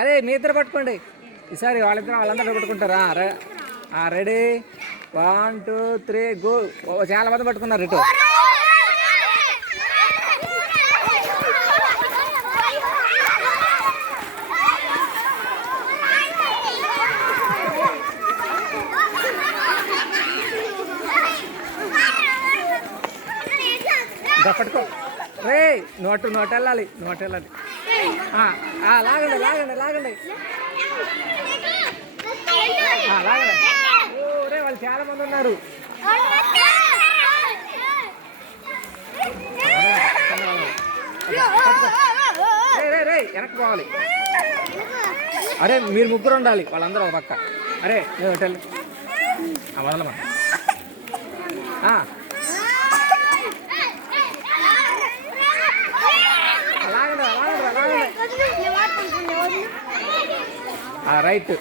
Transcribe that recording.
అదే మీ ఇద్దరు పట్టుకోండి ఈసారి వాళ్ళందరూ పట్టుకుంటారా రెడీ 1 2 3 గో చాలా మంది పట్టుకున్నారు ఇటు పట్టుకో రే నోటు వెళ్ళాలి లాగండి లాగండి లాగండి రే వాళ్ళు చాలా మంది ఉన్నారు రే వెనక్కి పోవాలి అరే మీరు ముగ్గురు ఉండాలి వాళ్ళందరూ ఒక పక్క అరే హోటల్ వదలమా రైట్